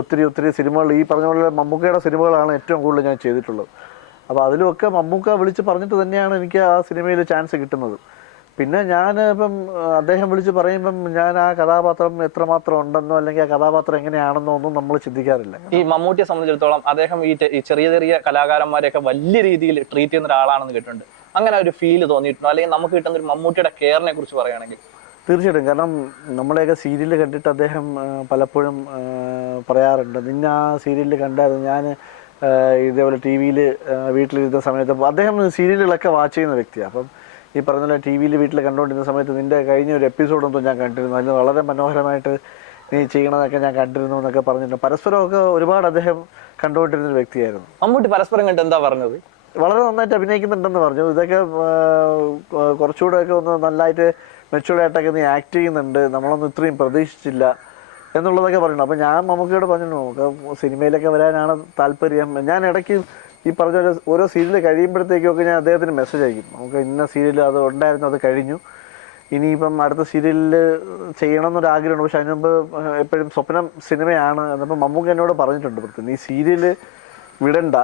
ഒത്തിരി സിനിമകൾ ഈ പറഞ്ഞ പോലെ മമ്മൂക്കയുടെ സിനിമകളാണ് ഏറ്റവും കൂടുതൽ ഞാൻ ചെയ്തിട്ടുള്ളത്. അപ്പോൾ അതിലുമൊക്കെ മമ്മൂക്ക വിളിച്ച് പറഞ്ഞിട്ട് തന്നെയാണ് എനിക്ക് ആ സിനിമയിൽ ചാൻസ് കിട്ടുന്നത്. പിന്നെ ഞാൻ ഇപ്പം അദ്ദേഹം വിളിച്ച് പറയുമ്പം ഞാൻ ആ കഥാപാത്രം എത്രമാത്രം ഉണ്ടെന്നോ അല്ലെങ്കിൽ ആ കഥാപാത്രം എങ്ങനെയാണെന്നോ ഒന്നും നമ്മൾ ചിന്തിക്കാറില്ല. ഈ മമ്മൂട്ടിയെ സംബന്ധിച്ചിടത്തോളം അദ്ദേഹം ഈ ചെറിയ ചെറിയ കലാകാരന്മാരെയൊക്കെ വലിയ രീതിയിൽ ട്രീറ്റ് ചെയ്യുന്ന ഒരാളാണെന്ന് കേട്ടിട്ടുണ്ട്. അങ്ങനെ ഒരു ഫീല് തോന്നിയിട്ടുണ്ടോ? അല്ലെങ്കിൽ നമുക്ക് കിട്ടുന്ന ഒരു മമ്മൂട്ടിയുടെ കെയറിനെ കുറിച്ച് പറയുകയാണെങ്കിൽ? തീർച്ചയായിട്ടും. കാരണം നമ്മളെയൊക്കെ സീരിയൽ കണ്ടിട്ട് അദ്ദേഹം പലപ്പോഴും പറയാറുണ്ട്, നിന്നെ ആ സീരിയലിൽ കണ്ടായിരുന്നു. ഞാൻ ഇതേപോലെ ടി വിയിൽ വീട്ടിലിരുന്ന സമയത്ത് അദ്ദേഹം സീരിയലുകളൊക്കെ വാച്ച് ചെയ്യുന്ന വ്യക്തിയാണ്. അപ്പം ഈ പറഞ്ഞ പോലെ ടി വിയിൽ വീട്ടിൽ കണ്ടുകൊണ്ടിരുന്ന സമയത്ത് നിൻ്റെ കഴിഞ്ഞ ഒരു എപ്പിസോഡൊന്നും ഞാൻ കണ്ടിരുന്നു, അതിന് വളരെ മനോഹരമായിട്ട് നീ ചെയ്യണതൊക്കെ ഞാൻ കണ്ടിരുന്നു എന്നൊക്കെ പറഞ്ഞിട്ടുണ്ട്. പരസ്പരമൊക്കെ ഒരുപാട് അദ്ദേഹം കണ്ടുകൊണ്ടിരുന്നൊരു വ്യക്തിയായിരുന്നു. മമ്മൂട്ടി പരസ്പരം കണ്ട് എന്താ പറഞ്ഞത്? വളരെ നന്നായിട്ട് അഭിനയിക്കുന്നുണ്ടെന്ന് പറഞ്ഞു. ഇതൊക്കെ കുറച്ചുകൂടെയൊക്കെ ഒന്ന് നല്ലതായിട്ട് മെച്ചുവേർഡായിട്ടൊക്കെ നീ ആക്ട് ചെയ്യുന്നുണ്ട്, നമ്മളൊന്നും ഇത്രയും പ്രതീക്ഷിച്ചില്ല എന്നുള്ളതൊക്കെ പറയുന്നു. അപ്പോൾ ഞാൻ മമ്മൂക്കയോട് പറഞ്ഞു, നമുക്ക് സിനിമയിലൊക്കെ വരാനാണ് താല്പര്യം. ഞാൻ ഇടയ്ക്ക് ഈ പറഞ്ഞ ഓരോ സീരിയൽ കഴിയുമ്പോഴത്തേക്കൊക്കെ ഞാൻ അദ്ദേഹത്തിന് മെസ്സേജ് അയക്കും, നമുക്ക് ഇന്ന സീരിയൽ അത് ഉണ്ടായിരുന്നു, അത് കഴിഞ്ഞു, ഇനിയിപ്പം അടുത്ത സീരിയലിൽ ചെയ്യണം എന്നൊരാഗ്രഹമുണ്ട്. പക്ഷെ അതിന് മുമ്പ് എപ്പോഴും സ്വപ്നം സിനിമയാണ് എന്നപ്പോൾ മമ്മൂക്ക എന്നോട് പറഞ്ഞിട്ടുണ്ട്, നീ സീരിയൽ വിടണ്ട,